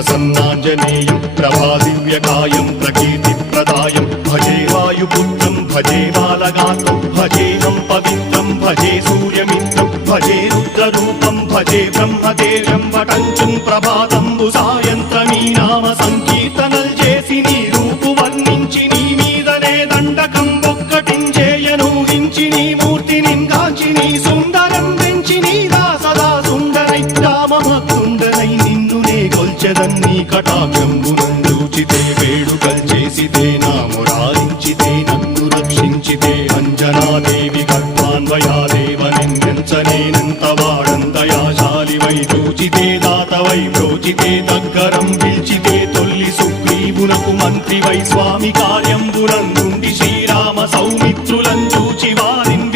प्रसन्नाञ्जनेयं प्रभादिव्यकायं प्रकीर्तिप्रदायं भजे वायुपुत्रं भजे बालगात्रं भजेऽहं पवित्रं भजे सूर्यमित्रं भजे रुद्ररूपं भजे ब्रह्मदेव्यं वटञ्चं ప్రభాతంబు సాయంత్రమీ నామ సంకీర్తనల్ చేసి నీ రూపు వర్ణించి నీ మీదనే దండకం ఒక్కటించేయనూహించి నీ మూర్తిని కాంచి నీ సుందరం పెంచి నీ దాసదా సుందరై రామభక్తుండనై నిన్నునే కొల్చెదన్నీ కటాక్షంబునందూచితే వేడుకల్ చేసితే నా మురారించితే నన్ను రక్షించితే అంజనాదేవి గర్భాన్వయాదేవనెంచనేనంత వాడంతయాశాలివై చూచితే దాతవై బ్రోచితే దగ్గరం పిల్చితే తొల్లి సుగ్రీవునకు మంత్రివై స్వామి కార్యంబునందుండి శ్రీరామ సౌమిత్రులం చూచి వారిని